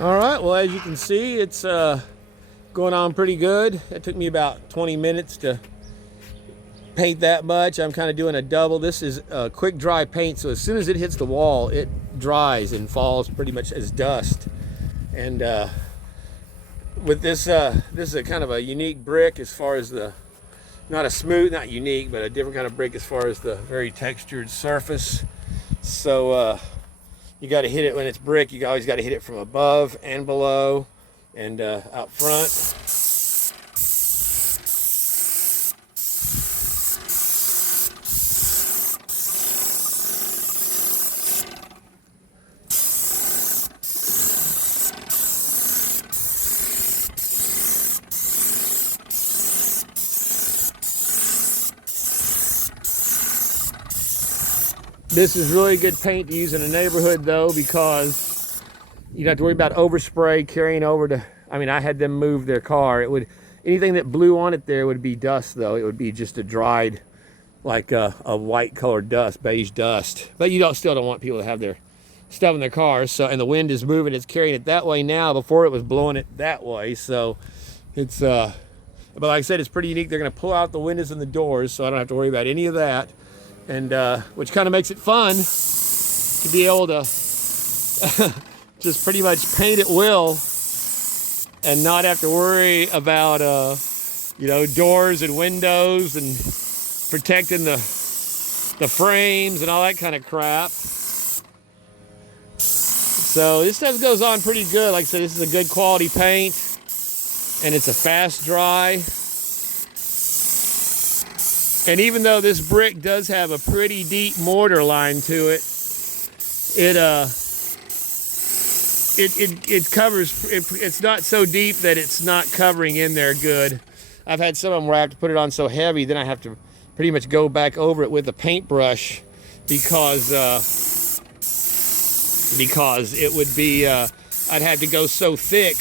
All right, well, as you can see, it's going on pretty good. It took me about 20 minutes to paint that much. I'm kind of doing a double. This is quick dry paint, so as soon as it hits the wall, it dries and falls pretty much as dust. And with this, this is a kind of a unique brick as far as the, not unique, but a different kind of brick as far as the very textured surface. So you got to hit it when it's brick. You always got to hit it from above and below and out front. This is really good paint to use in a neighborhood though, because you don't have to worry about overspray carrying over to, I mean, I had them move their car. It would, anything that blew on it there would be dust though. It would be just a dried, like a white colored dust, beige dust. But you still don't want people to have their stuff in their cars. So, and the wind is moving, it's carrying it that way now. Before it was blowing it that way. So it's, but like I said, it's pretty unique. They're gonna pull out the windows and the doors, so I don't have to worry about any of that. And which kind of makes it fun to be able to just pretty much paint at will and not have to worry about doors and windows and protecting the frames and all that kind of crap. So this stuff goes on pretty good. Like I said, this is a good quality paint and it's a fast dry. And even though this brick does have a pretty deep mortar line to it, it covers, it's not so deep that it's not covering in there good. I've had some of them where I have to put it on so heavy, then I have to pretty much go back over it with a paintbrush because it would be, I'd have to go so thick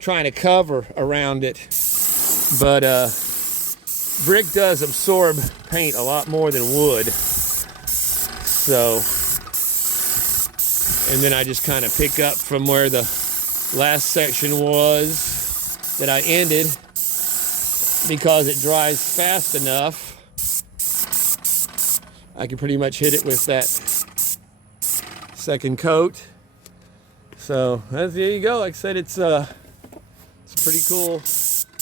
trying to cover around it. But brick does absorb paint a lot more than wood. So, and then I just kind of pick up from where the last section was that I ended, because it dries fast enough. I can pretty much hit it with that second coat. So there you go. Like I said, it's pretty cool.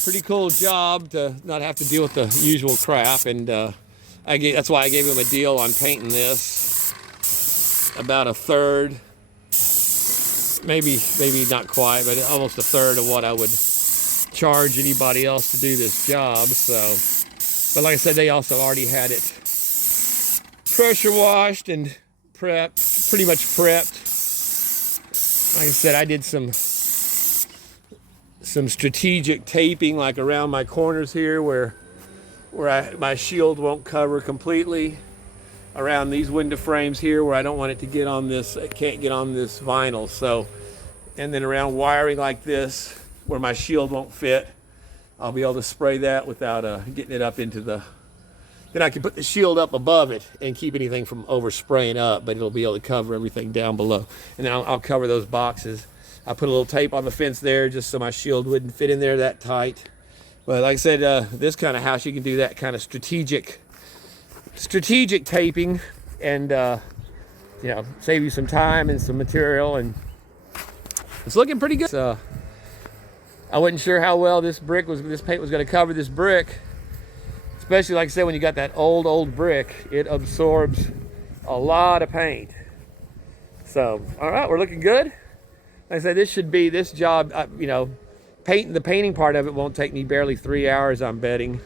Pretty cool job to not have to deal with the usual crap, and that's why I gave him a deal on painting this. About a third, maybe not quite, but almost a third of what I would charge anybody else to do this job. So, but like I said, they also already had it pressure washed and prepped, pretty much prepped. Like I said, I did some strategic taping, like around my corners here where my shield won't cover completely, around these window frames here where I don't want it to get on this, it can't get on this vinyl. So, and then around wiring like this where my shield won't fit, I'll be able to spray that without getting it up into the, then I can put the shield up above it and keep anything from overspraying up, but it'll be able to cover everything down below. And then I'll cover those boxes. I put a little tape on the fence there just so my shield wouldn't fit in there that tight. But like I said, this kind of house, you can do that kind of strategic taping and save you some time and some material, and it's looking pretty good. I wasn't sure how well this paint was going to cover this brick, especially like I said, when you got that old brick, it absorbs a lot of paint. So all right, we're looking good. Like I said, this job, the painting part of it won't take me barely 3 hours, I'm betting,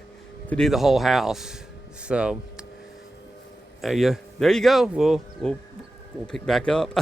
to do the whole house. So, there you go. We'll pick back up.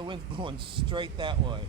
the wind's blowing straight that way.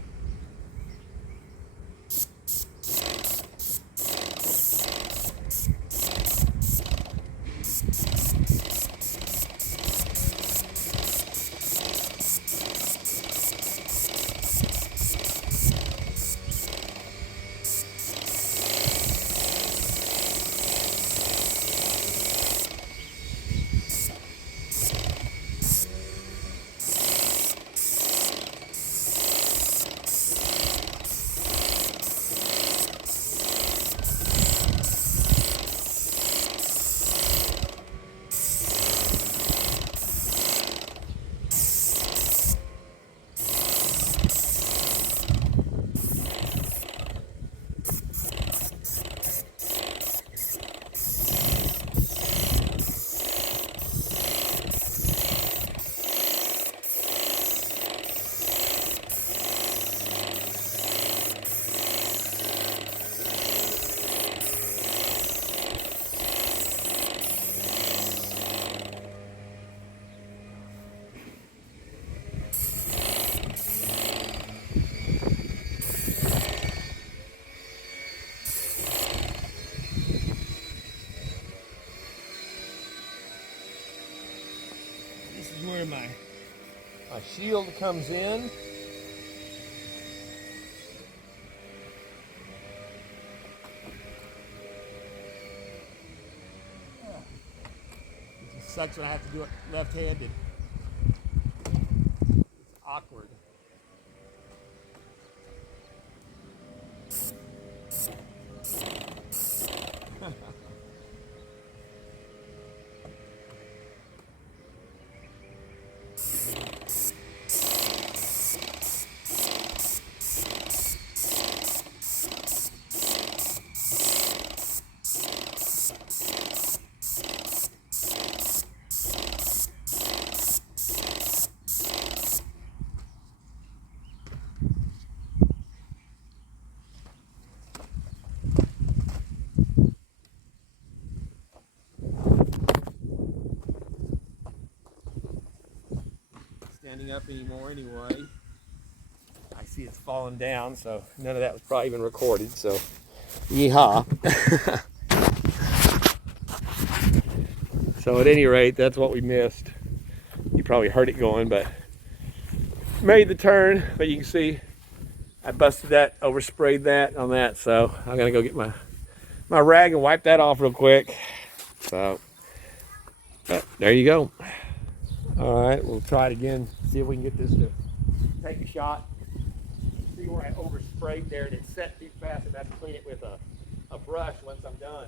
Where my shield comes in. It just sucks when I have to do it left-handed. It's awkward. Standing up anymore anyway. I see it's falling down, so none of that was probably even recorded, so yeehaw. So at any rate, that's what we missed. You probably heard it going, but made the turn. But you can see I busted that, oversprayed that on that, so I'm gonna go get my rag and wipe that off real quick. So there you go. All right, we'll try it again, see if we can get this to take a shot. See where I oversprayed there and it set too fast. I'm going to have to clean it with a brush once I'm done.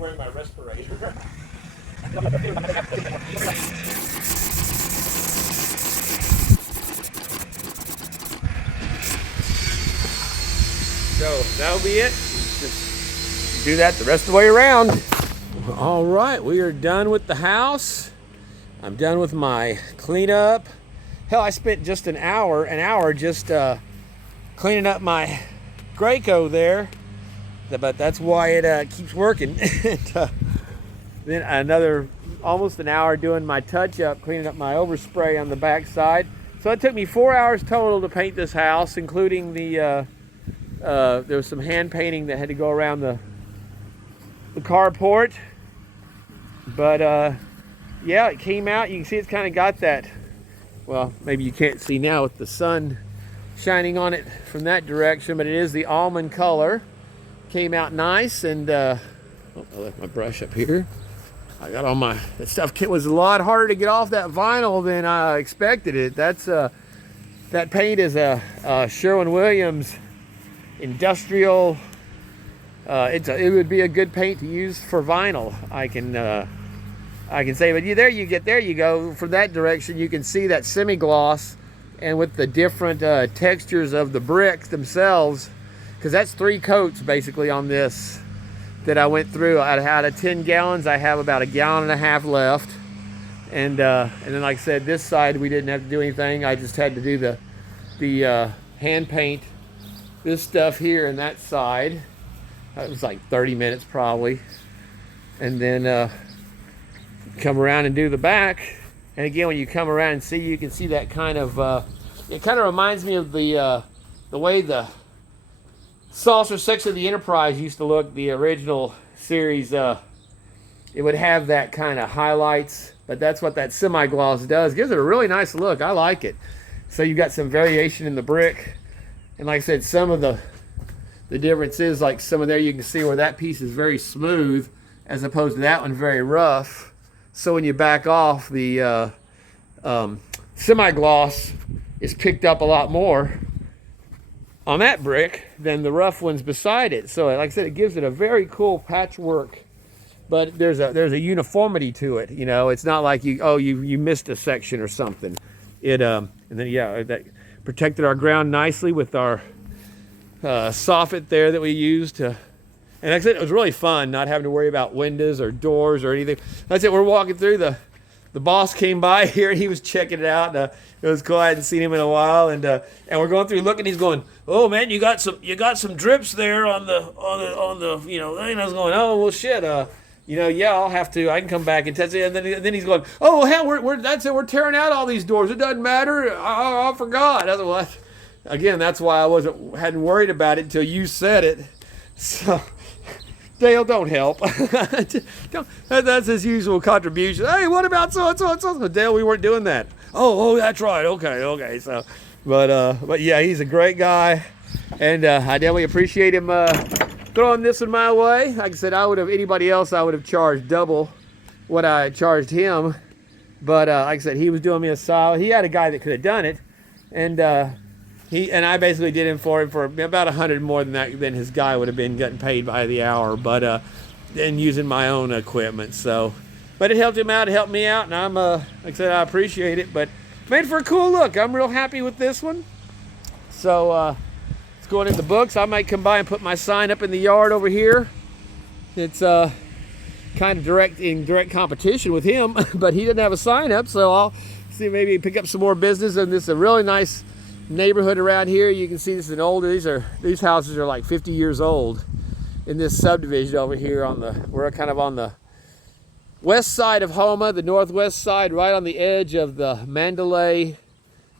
Wearing my respirator. So that'll be it. Just do that the rest of the way around. All right, we are done with the house. I'm done with my cleanup. Hell, I spent just an hour just cleaning up my Graco there. But that's why it keeps working. And, then another almost an hour doing my touch-up, cleaning up my overspray on the back side. So it took me 4 hours total to paint this house, including the there was some hand painting that had to go around the carport. But yeah, it came out. You can see it's kind of got that, well, maybe you can't see now with the sun shining on it from that direction, but it is the almond color. Came out nice. And oh, I left my brush up here. I got all my, that stuff was a lot harder to get off that vinyl than I expected it. That's that paint is a Sherwin-Williams industrial. It would be a good paint to use for vinyl. I can say, but there you go. From that direction, you can see that semi-gloss, and with the different textures of the brick themselves, because that's 3 coats basically on this that I went through. Out of 10 gallons, I have about 1.5 gallons left. And then, like I said, this side we didn't have to do anything. I just had to do the hand paint this stuff here and that side. That was like 30 minutes probably. And then come around and do the back. And again, when you come around and see, you can see that kind of, it kind of reminds me of the way the saucer section of the Enterprise used to look, the original series. It would have that kind of highlights, but that's what that semi-gloss does. Gives it a really nice look. I like it. So you've got some variation in the brick. And like I said, some of the difference is, like some of there you can see where that piece is very smooth as opposed to that one very rough. So when you back off, the semi-gloss is picked up a lot more on that brick than the rough ones beside it. So like I said, it gives it a very cool patchwork, but there's a uniformity to it. You know, it's not like you missed a section or something. It and then yeah, that protected our ground nicely with our soffit there that we used to. And like I said, it was really fun not having to worry about windows or doors or anything. That's it. We're walking through, the boss came by here and he was checking it out. It was cool. I hadn't seen him in a while, and we're going through looking. He's going, "Oh man, you got some drips there on the you know." And I was going, "Oh well, shit. You know, yeah, I'll have to. I can come back and test it." And then he's going, "Oh well, hell, we're tearing out all these doors. It doesn't matter. I forgot." I was like, well, again, that's why I hadn't worried about it until you said it. So. Dale, don't help. That's his usual contribution. Hey, what about so and so and so? Dale, we weren't doing that. Oh, that's right. Okay. So, but yeah, he's a great guy, and I definitely appreciate him throwing this one my way. Like I said, anybody else, I would have charged double what I charged him. But like I said, he was doing me a solid. He had a guy that could have done it, and I basically did him for about 100 more than his guy would have been getting paid by the hour, but and using my own equipment. So, but it helped him out, it helped me out, and I'm like I said, I appreciate it. But made for a cool look. I'm real happy with this one. So it's going in the books. I might come by and put my sign up in the yard over here. It's kind of in direct competition with him, but he didn't have a sign up, so I'll see, maybe pick up some more business. And this is a really nice neighborhood around here. You can see this is an older, these houses are like 50 years old in this subdivision over here. We're kind of on the west side of Houma, the northwest side, right on the edge of the Mandalay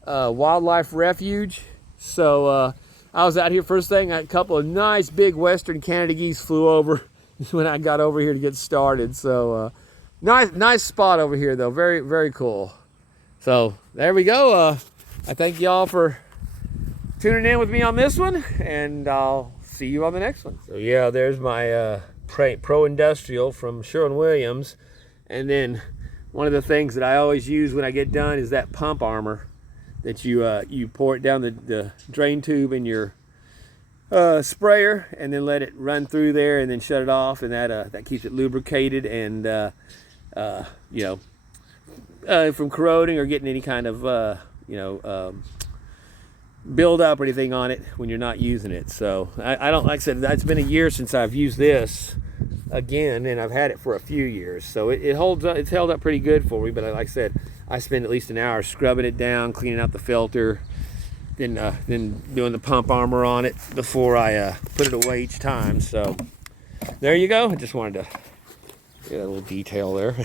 Wildlife Refuge. So I was out here first thing. A couple of nice big western Canada geese flew over when I got over here to get started. So nice spot over here though. Very, very cool. So there we go. I thank y'all for tuning in with me on this one, and I'll see you on the next one. So yeah, there's my Pro Industrial from Sherwin-Williams. And then one of the things that I always use when I get done is that pump armor that you pour it down the drain tube in your sprayer, and then let it run through there, and then shut it off, and that keeps it lubricated and you know, from corroding or getting any kind of build up or anything on it when you're not using it. So I don't, like I said, it's been a year since I've used this. again, and I've had it for a few years, so it holds up. It's held up pretty good for me. But like I said, I spend at least an hour scrubbing it down, cleaning out the filter, then doing the pump armor on it before I put it away each time. So there you go. I just wanted to get a little detail there.